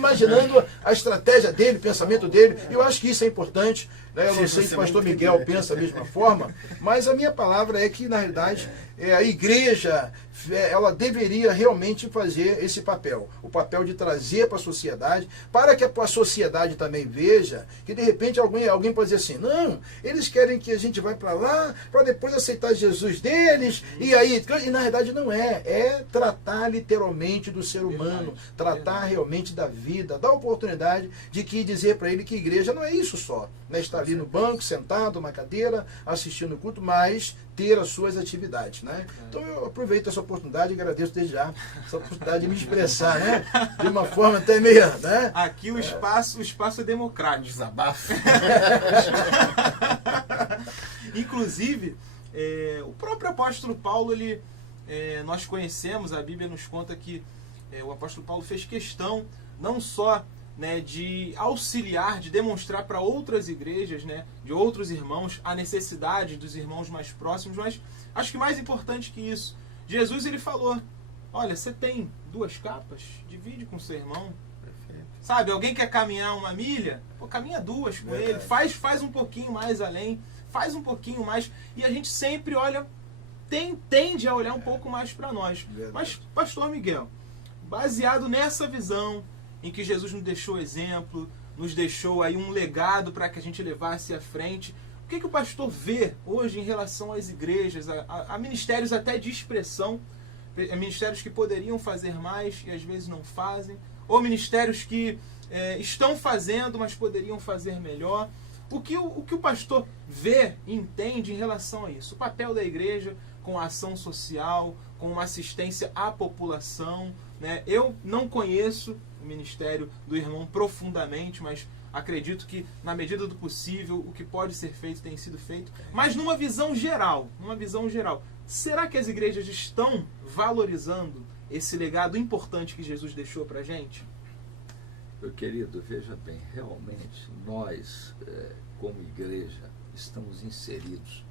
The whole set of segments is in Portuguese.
imaginando a estratégia dele, o pensamento dele. Eu acho que isso é importante. Né? Eu não sei se o pastor Miguel pensa da mesma forma, mas a minha palavra é que, na realidade, a igreja ela deveria realmente fazer esse papel. O papel de trazer para a sociedade, para que a sociedade também veja que, de repente, alguém pode dizer assim, não, eles querem que a gente vá para lá, para depois aceitar Jesus deles, e na verdade não é tratar literalmente do ser humano, tratar realmente da vida, dar oportunidade de dizer para ele que igreja não é isso só, né? Estar ali no banco, sentado, uma cadeira, assistindo o culto, mas ter as suas atividades, né? Então eu aproveito essa oportunidade e agradeço desde já essa oportunidade de me expressar, né? De uma forma até meio, né? Aqui o espaço é democrático. Desabafo. Inclusive, o próprio apóstolo Paulo, nós conhecemos, a Bíblia nos conta que o apóstolo Paulo fez questão não só, né, de auxiliar, de demonstrar para outras igrejas, né, de outros irmãos, a necessidade dos irmãos mais próximos, mas acho que mais importante que isso, Jesus ele falou, olha, você tem 2 capas, divide com seu irmão. Perfeito. Sabe, alguém quer caminhar 1 milha, caminha 2 com ele, faz um pouquinho mais além, faz um pouquinho mais, e a gente sempre tende a olhar um pouco mais para nós. Mas, pastor Miguel, baseado nessa visão, em que Jesus nos deixou exemplo, nos deixou aí um legado para que a gente levasse à frente. O que o pastor vê hoje em relação às igrejas, a ministérios até de expressão, ministérios que poderiam fazer mais e às vezes não fazem, ou ministérios que estão fazendo, mas poderiam fazer melhor? O que o pastor vê e entende em relação a isso? O papel da igreja com a ação social, com uma assistência à população, né? Eu não conheço o ministério do irmão profundamente, mas acredito que na medida do possível o que pode ser feito tem sido feito. Mas numa visão geral, será que as igrejas estão valorizando esse legado importante que Jesus deixou para a gente? Meu querido, veja bem, realmente nós, como igreja, estamos inseridos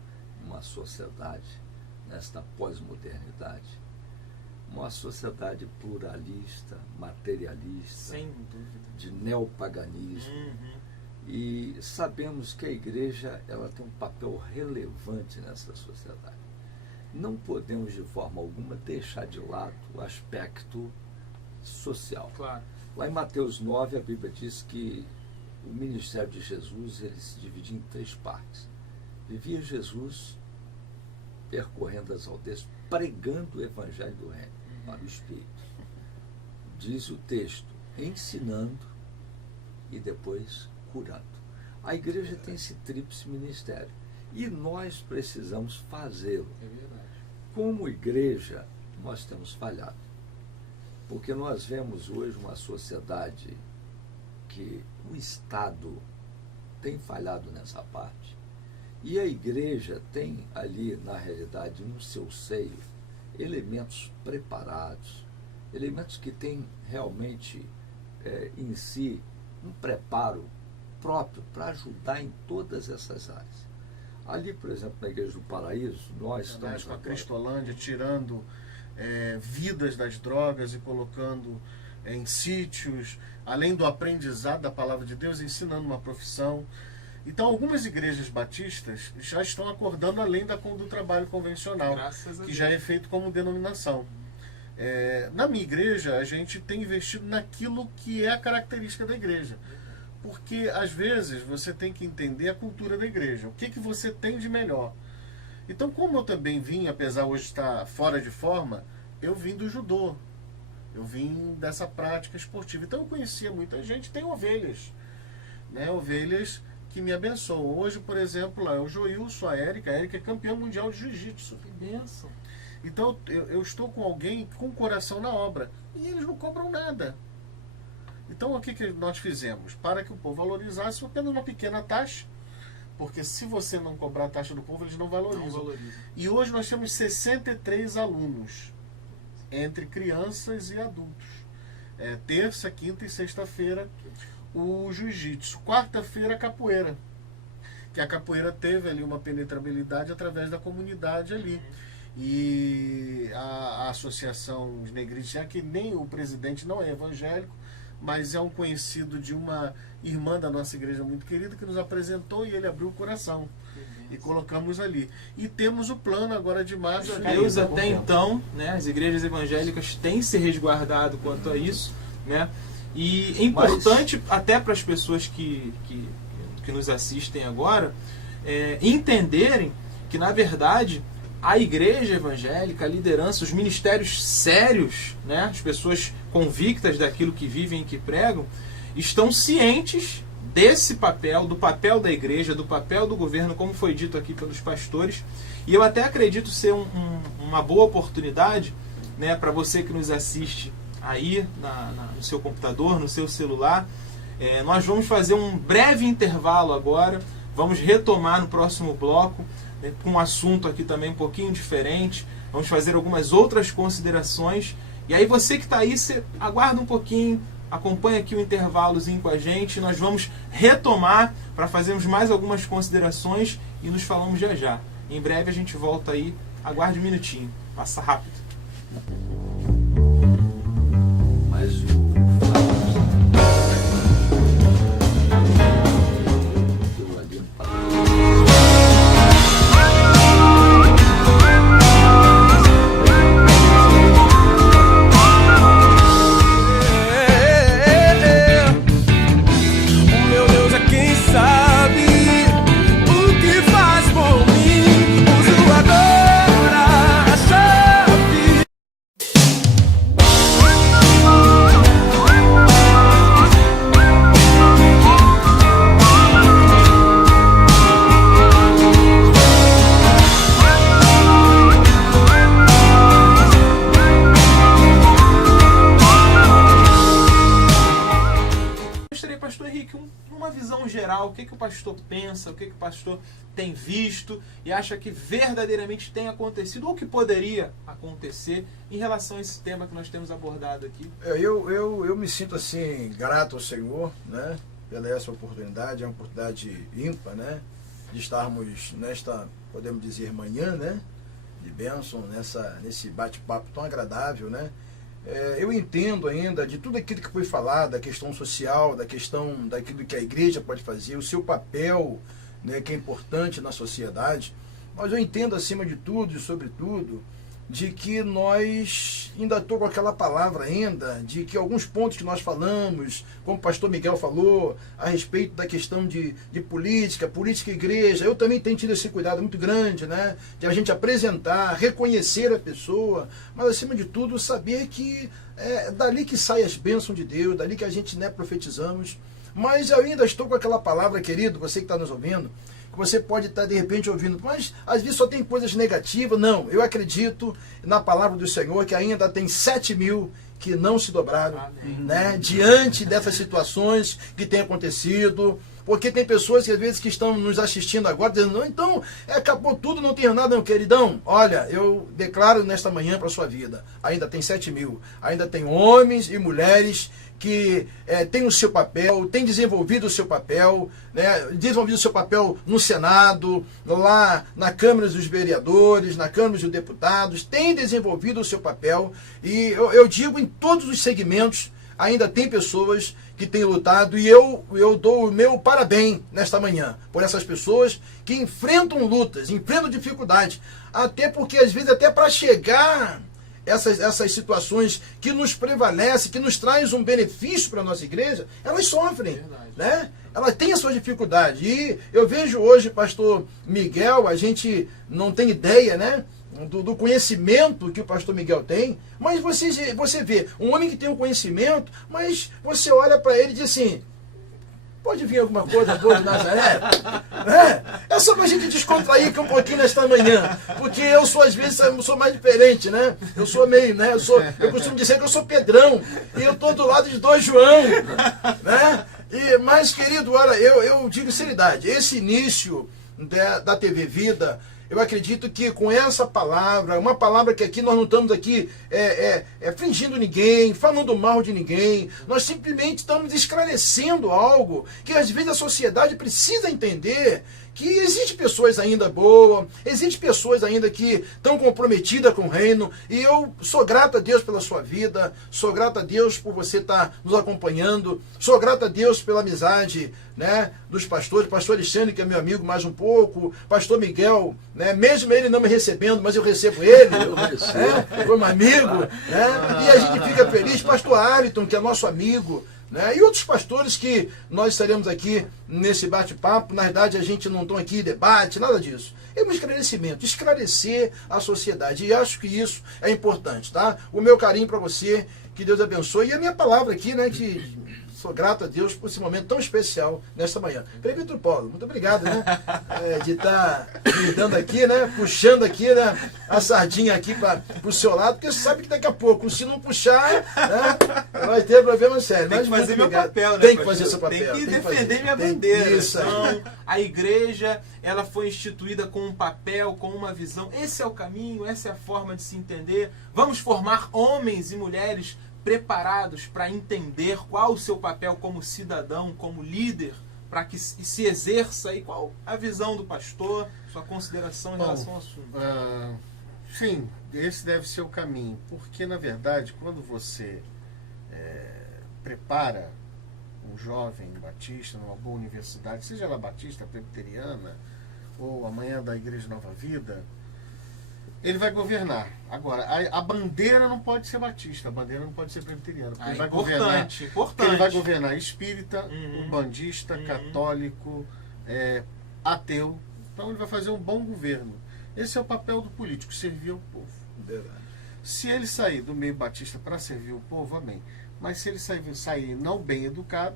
numa sociedade, nesta pós-modernidade, uma sociedade pluralista, materialista, sem dúvida, de neopaganismo. E sabemos que a igreja ela tem um papel relevante nessa sociedade. Não podemos de forma alguma deixar de lado o aspecto social. Claro. Lá em Mateus 9, a Bíblia diz que o ministério de Jesus ele se dividia em 3 partes. Vivia Jesus percorrendo as aldeias, pregando o evangelho do reino para o Espírito. Diz o texto, ensinando e depois curando. A igreja tem esse tríplice ministério e nós precisamos fazê-lo. É verdade. Como igreja, nós temos falhado. Porque nós vemos hoje uma sociedade que o Estado tem falhado nessa parte e a igreja tem ali, na realidade, no seu seio, elementos preparados, elementos que têm realmente em si um preparo próprio para ajudar em todas essas áreas. Ali, por exemplo, na Igreja do Paraíso, nós estamos com a Cristolândia, tirando vidas das drogas e colocando em sítios, além do aprendizado da palavra de Deus, ensinando uma profissão. Então, algumas igrejas batistas já estão acordando além do trabalho convencional, que já é feito como denominação. Na minha igreja, a gente tem investido naquilo que é a característica da igreja. Porque, às vezes, você tem que entender a cultura da igreja. O que você tem de melhor. Então, como eu também vim, apesar hoje de estar fora de forma, eu vim do judô. Eu vim dessa prática esportiva. Então, eu conhecia muita gente. Tem ovelhas. Né? Ovelhas que me abençoam. Hoje, por exemplo, lá é o Joilson, a Érica. A Érica é campeã mundial de jiu-jitsu. Que bênção. Então, eu estou com alguém com o coração na obra. E eles não cobram nada. Então, o que nós fizemos? Para que o povo valorizasse apenas uma pequena taxa. Porque se você não cobrar a taxa do povo, eles não valorizam. E hoje nós temos 63 alunos, entre crianças e adultos. Terça, quinta e sexta-feira, o jiu-jitsu. Quarta-feira, a capoeira. Que a capoeira teve ali uma penetrabilidade através da comunidade ali. E a Associação Negritos, já que nem o presidente não é evangélico, mas é um conhecido de uma irmã da nossa igreja muito querida que nos apresentou e ele abriu o coração. E colocamos ali. E temos o plano agora de março. Deus até então, né, as igrejas evangélicas têm se resguardado quanto a isso, né? E é importante até para as pessoas que nos assistem agora entenderem que, na verdade, a igreja evangélica, a liderança, os ministérios sérios, né, as pessoas convictas daquilo que vivem e que pregam, estão cientes desse papel, do papel da igreja, do papel do governo, como foi dito aqui pelos pastores. E eu até acredito ser uma boa oportunidade, né, para você que nos assiste aí no seu computador, no seu celular. Nós vamos fazer um breve intervalo agora, vamos retomar no próximo bloco, né, com um assunto aqui também um pouquinho diferente. Vamos fazer algumas outras considerações. E aí você que está aí, você aguarda um pouquinho, acompanha aqui o intervalozinho com a gente. Nós vamos retomar para fazermos mais algumas considerações e nos falamos já já. Em breve a gente volta aí. Aguarde um minutinho. Passa rápido. Mas O que o pastor pensa, o que o pastor tem visto e acha que verdadeiramente tem acontecido ou que poderia acontecer em relação a esse tema que nós temos abordado aqui. Eu me sinto assim grato ao Senhor, né, pela essa oportunidade. É uma oportunidade ímpar, né, de estarmos nesta, podemos dizer, manhã, né, de bênção, nesse bate-papo tão agradável, né. Eu entendo ainda de tudo aquilo que foi falado, da questão social, da questão daquilo que a igreja pode fazer, o seu papel, né, que é importante na sociedade, mas eu entendo acima de tudo e sobretudo de que nós, ainda estou com aquela palavra ainda, de que alguns pontos que nós falamos, como o pastor Miguel falou, a respeito da questão de política e igreja, eu também tenho tido esse cuidado muito grande, né, de a gente apresentar, reconhecer a pessoa, mas acima de tudo saber que é dali que saem as bênçãos de Deus, dali que a gente, né, profetizamos. Mas eu ainda estou com aquela palavra, querido, você que está nos ouvindo, que você pode estar de repente ouvindo, mas às vezes só tem coisas negativas. Não, eu acredito na palavra do Senhor que ainda tem 7.000 que não se dobraram, né, diante dessas situações que têm acontecido. Porque tem pessoas que às vezes que estão nos assistindo agora dizendo, não, então acabou tudo, não tem nada, não, queridão. Olha, eu declaro nesta manhã para a sua vida, ainda tem 7.000, ainda tem homens e mulheres que têm o seu papel, têm desenvolvido o seu papel, né, desenvolvido o seu papel no Senado, lá na Câmara dos Vereadores, na Câmara dos Deputados, têm desenvolvido o seu papel. E eu digo, em todos os segmentos, ainda tem pessoas que têm lutado, e eu dou o meu parabéns nesta manhã por essas pessoas que enfrentam lutas, enfrentam dificuldades, até porque às vezes até para chegar essas situações que nos prevalecem, que nos traz um benefício para a nossa igreja, elas sofrem, né? Elas têm as suas dificuldades. E eu vejo hoje, pastor Miguel, a gente não tem ideia, né, do conhecimento que o pastor Miguel tem, mas você vê um homem que tem um conhecimento, mas você olha para ele e diz assim, pode vir alguma coisa boa de Nazaré? É só pra gente descontrair aqui um pouquinho nesta manhã, porque eu sou, às vezes, eu sou mais diferente, né? Eu sou meio, né? Eu costumo dizer que eu sou Pedrão, e eu tô do lado de dois João, né? Mas, querido, olha, eu digo sinceridade, esse início da TV Vida, Eu acredito que com essa palavra, uma palavra que aqui nós não estamos aqui fingindo ninguém, falando mal de ninguém, nós simplesmente estamos esclarecendo algo que às vezes a sociedade precisa entender, que existe pessoas ainda boas, existe pessoas ainda que estão comprometidas com o reino, e eu sou grato a Deus pela sua vida, sou grato a Deus por você estar nos acompanhando, sou grato a Deus pela amizade, né, dos pastores, pastor Alexandre, que é meu amigo mais um pouco, pastor Miguel, né, mesmo ele não me recebendo, mas eu recebo ele, como amigo, né, e a gente fica feliz, pastor Ariton, que é nosso amigo, né? E outros pastores que nós estaremos aqui nesse bate-papo. Na verdade, a gente não está aqui em debate, nada disso. É um esclarecimento, esclarecer a sociedade. E acho que isso é importante, tá? O meu carinho para você, que Deus abençoe. E a minha palavra aqui, né, que sou grato a Deus por esse momento tão especial nesta manhã. Presbítero Paulo, muito obrigado, né? De estar me dando aqui, né? Puxando aqui, né? A sardinha aqui para o seu lado, porque você sabe que daqui a pouco, se não puxar, né? Vai ter problema sério. Tem que fazer meu papel, né? Tem que fazer seu papel. Tem que defender minha bandeira. Isso. Então, a igreja, ela foi instituída com um papel, com uma visão. Esse é o caminho, essa é a forma de se entender. Vamos formar homens e mulheres preparados para entender qual o seu papel como cidadão, como líder, para que se exerça, e qual a visão do pastor, sua consideração em relação ao assunto. Sim, esse deve ser o caminho, porque na verdade quando você prepara um jovem batista numa boa universidade, seja ela batista, presbiteriana ou amanhã da Igreja Nova Vida, ele vai governar. Agora, a bandeira não pode ser batista, a bandeira não pode ser presbiteriana. Ele vai governar, ele vai governar espírita, umbandista, católico, ateu. Então ele vai fazer um bom governo. Esse é o papel do político, servir ao povo. Verdade. Se ele sair do meio batista para servir o povo, amém. Mas se ele sair não bem educado,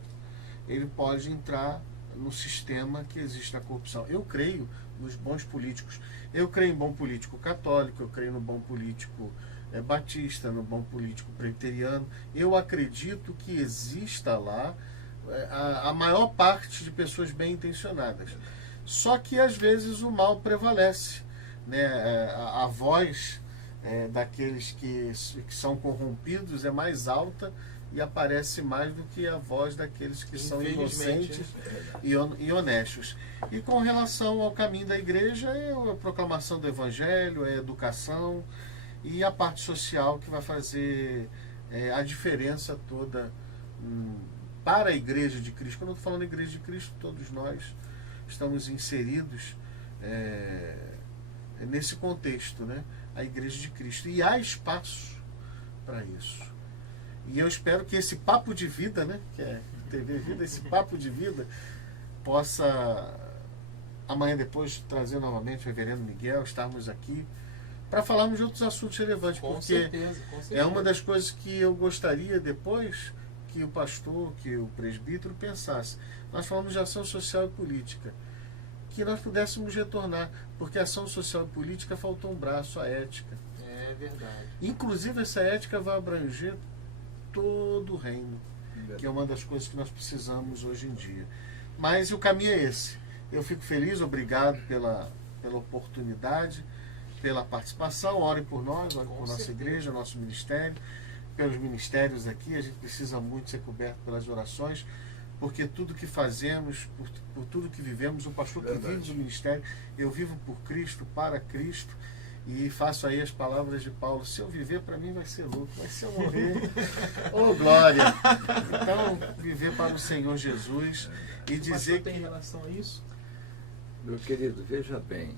ele pode entrar no sistema que existe a corrupção. Eu creio nos bons políticos. Eu creio em bom político católico, eu creio no bom político batista, no bom político presbiteriano. Eu acredito que exista lá a maior parte de pessoas bem intencionadas. Só que às vezes o mal prevalece, né? A voz daqueles que são corrompidos é mais alta e aparece mais do que a voz daqueles que são inocentes e honestos. E com relação ao caminho da igreja, é a proclamação do evangelho, é a educação e a parte social que vai fazer a diferença toda para a igreja de Cristo. Quando eu estou falando igreja de Cristo, todos nós estamos inseridos nesse contexto, né? A igreja de Cristo. E há espaço para isso. E eu espero que esse papo de vida, né, que é TV Vida, esse papo de vida possa amanhã depois trazer novamente o reverendo Miguel, estarmos aqui para falarmos de outros assuntos relevantes, com porque certeza. É uma das coisas que eu gostaria depois que o pastor, que o presbítero pensasse. Nós falamos de ação social e política, que nós pudéssemos retornar, porque a ação social e política faltou um braço, a ética. É verdade. Inclusive essa ética vai abranger todo o reino, que é uma das coisas que nós precisamos hoje em dia. Mas o caminho é esse. Eu fico feliz, obrigado pela oportunidade, pela participação. Ore por nós, ore por nossa igreja, nosso ministério, pelos ministérios aqui. A gente precisa muito ser coberto pelas orações, porque tudo que fazemos, por tudo que vivemos, o pastor que vive do ministério, eu vivo por Cristo, para Cristo. E faço aí as palavras de Paulo: se eu viver, para mim vai ser lucro, mas se eu morrer, oh glória! Então, viver para o Senhor Jesus e dizer que... tem relação a isso? Meu querido, veja bem,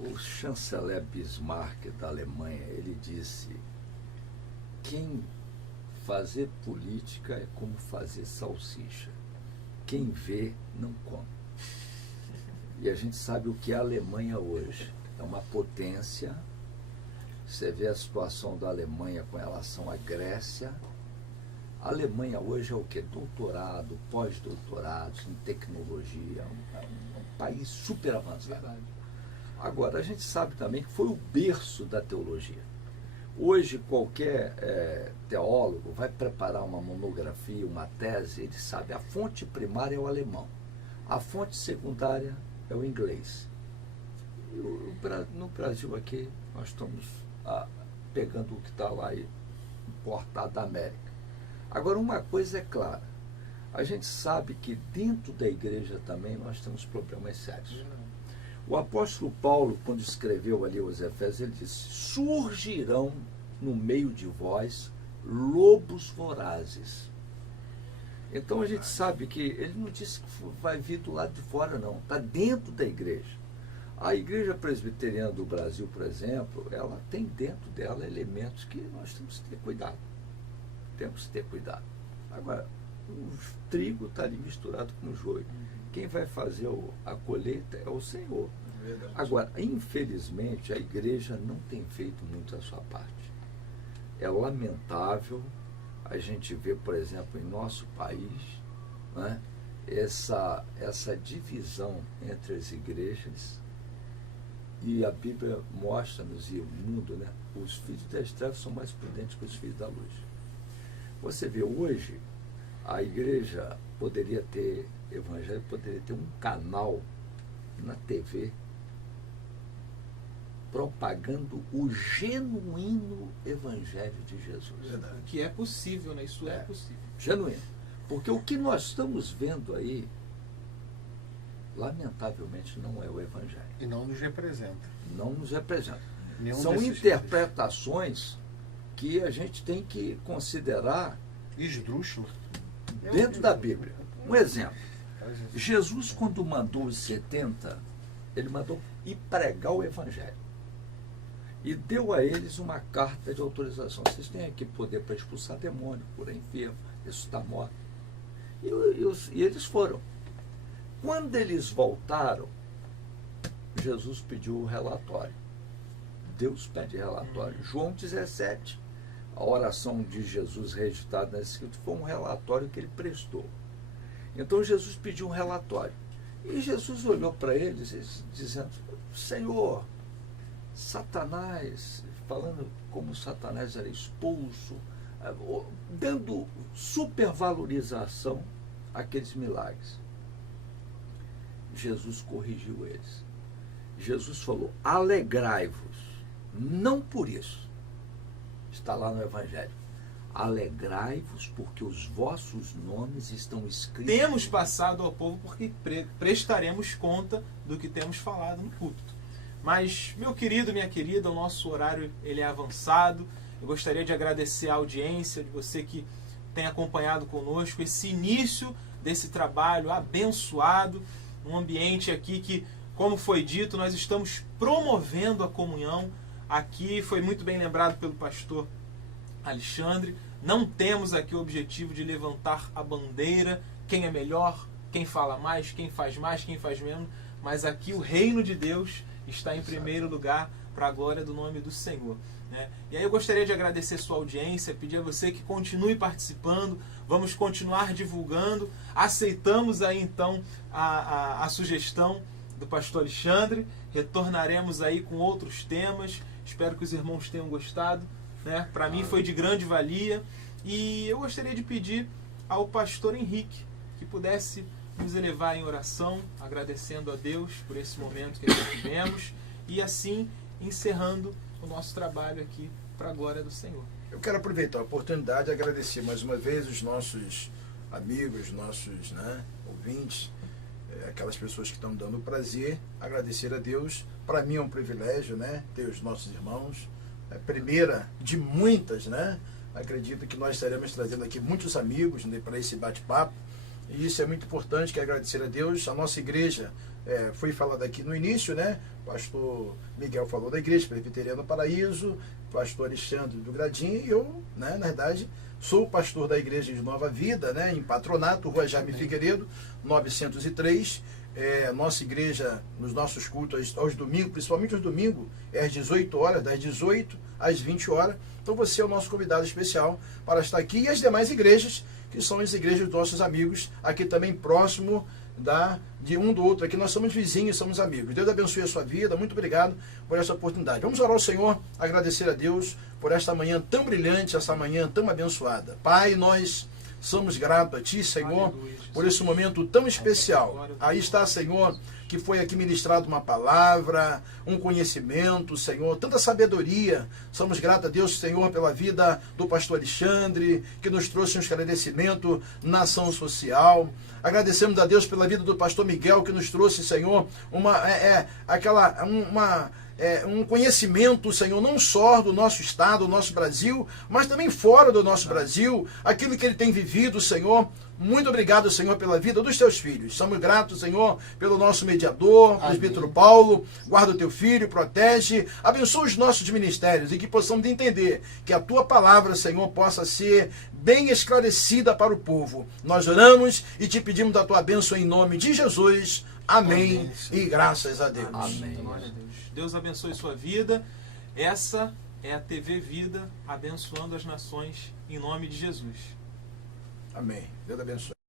o chanceler Bismarck da Alemanha, ele disse: quem fazer política é como fazer salsicha, quem vê não come. E a gente sabe o que é a Alemanha hoje. É uma potência. Você vê a situação da Alemanha com relação à Grécia. A Alemanha hoje é o quê? Doutorado, pós-doutorados em tecnologia, um país super avançado. Verdade. Agora, a gente sabe também que foi o berço da teologia. Hoje, qualquer teólogo vai preparar uma monografia, uma tese, ele sabe, a fonte primária é o alemão, a fonte secundária é o inglês. No Brasil aqui, nós estamos pegando o que está lá importado da América. Agora, uma coisa é clara, a gente sabe que dentro da igreja também nós temos problemas sérios. O apóstolo Paulo, quando escreveu ali aos Efésios, ele disse: surgirão no meio de vós lobos vorazes. Então a gente sabe que ele não disse que vai vir do lado de fora, não, está dentro da igreja. A Igreja Presbiteriana do Brasil, por exemplo, ela tem dentro dela elementos que nós temos que ter cuidado. Temos que ter cuidado. Agora, o trigo está ali misturado com o joio. Quem vai fazer a colheita é o Senhor. Verdade. Agora, infelizmente, a igreja não tem feito muito a sua parte. É lamentável a gente ver, por exemplo, em nosso país, né, essa divisão entre as igrejas. E a Bíblia mostra-nos, e o mundo, né, os filhos das trevas são mais prudentes que os filhos da luz. Você vê hoje, a igreja poderia ter, evangelho poderia ter um canal na TV propagando o genuíno evangelho de Jesus. Verdade. Que é possível, né? Isso é possível. Genuíno. Porque o que nós estamos vendo aí, lamentavelmente, não é o evangelho. E não nos representa. Não nos representa. Nenhum São desses interpretações que a gente tem que considerar esdrúxulo. dentro da Bíblia. Um exemplo. Jesus, quando mandou os 70, ele mandou ir pregar o evangelho. E deu a eles uma carta de autorização. Vocês têm aqui poder para expulsar demônio, curar enfermo, ressuscitar morto. E eles foram. Quando eles voltaram, Jesus pediu o relatório. Deus pede relatório. João 17, a oração de Jesus registrada nesse escrito foi um relatório que ele prestou. Então Jesus pediu um relatório. E Jesus olhou para eles dizendo: Senhor, Satanás, falando como Satanás era expulso, dando supervalorização àqueles milagres. Jesus corrigiu eles. Jesus falou: alegrai-vos, não por isso. Está lá no Evangelho. Alegrai-vos porque os vossos nomes estão escritos. Temos passado ao povo porque prestaremos conta do que temos falado no púlpito. Mas, meu querido, minha querida, o nosso horário ele é avançado. Eu gostaria de agradecer a audiência de você que tem acompanhado conosco esse início desse trabalho abençoado. Um ambiente aqui que, como foi dito, nós estamos promovendo a comunhão. Aqui foi muito bem lembrado pelo pastor Alexandre. Não temos aqui o objetivo de levantar a bandeira, quem é melhor, quem fala mais, quem faz menos, mas aqui o reino de Deus está em primeiro lugar para a glória do nome do Senhor. Né? E aí eu gostaria de agradecer sua audiência, pedir a você que continue participando, vamos continuar divulgando. Aceitamos aí então a sugestão do pastor Alexandre, retornaremos aí com outros temas, espero que os irmãos tenham gostado, né? Para mim foi de grande valia, e eu gostaria de pedir ao pastor Henrique que pudesse nos elevar em oração, agradecendo a Deus por esse momento que nós tivemos, e assim encerrando o nosso trabalho aqui para a glória do Senhor. Eu quero aproveitar a oportunidade e agradecer mais uma vez os nossos amigos, nossos ouvintes, aquelas pessoas que estão dando prazer, agradecer a Deus. Para mim é um privilégio, ter os nossos irmãos, a primeira de muitas, acredito que nós estaremos trazendo aqui muitos amigos para esse bate-papo, e isso é muito importante, quero agradecer a Deus. A nossa igreja, foi falado aqui no início, o pastor Miguel falou da Igreja Presbiteriana do Paraíso, pastor Alexandre do Gradinho, e eu, na verdade, sou o pastor da Igreja de Nova Vida, em Patronato, Rua Jaime Figueiredo, 903. Nossa igreja, nos nossos cultos aos domingos, principalmente aos domingos, é às 18 horas, das 18 às 20 horas. Então você é o nosso convidado especial para estar aqui, e as demais igrejas, que são as igrejas dos nossos amigos, aqui também próximo de um do outro. Aqui nós somos vizinhos, somos amigos. Deus abençoe a sua vida, muito obrigado por essa oportunidade. Vamos orar ao Senhor, agradecer a Deus por esta manhã tão brilhante, essa manhã tão abençoada. Pai, nós Somos gratos a Ti, Senhor, Aleluia, por esse momento tão especial. Aí está, Senhor, que foi aqui ministrado uma palavra, um conhecimento, Senhor, tanta sabedoria. Somos gratos a Deus, Senhor, pela vida do pastor Alexandre, que nos trouxe um esclarecimento na ação social. Agradecemos a Deus pela vida do pastor Miguel, que nos trouxe, Senhor, um conhecimento, Senhor, não só do nosso estado, do nosso Brasil, mas também fora do nosso Brasil, aquilo que ele tem vivido, Senhor. Muito obrigado, Senhor, pela vida dos teus filhos. Somos gratos, Senhor, pelo nosso mediador, presbítero Paulo. Guarda o teu filho, protege, abençoa os nossos ministérios e que possamos entender que a tua palavra, Senhor, possa ser bem esclarecida para o povo. Nós oramos e te pedimos a tua bênção em nome de Jesus. Amém. E graças a Deus. Amém. Glória a Deus. Deus abençoe sua vida. Essa é a TV Vida, abençoando as nações em nome de Jesus. Amém. Deus abençoe.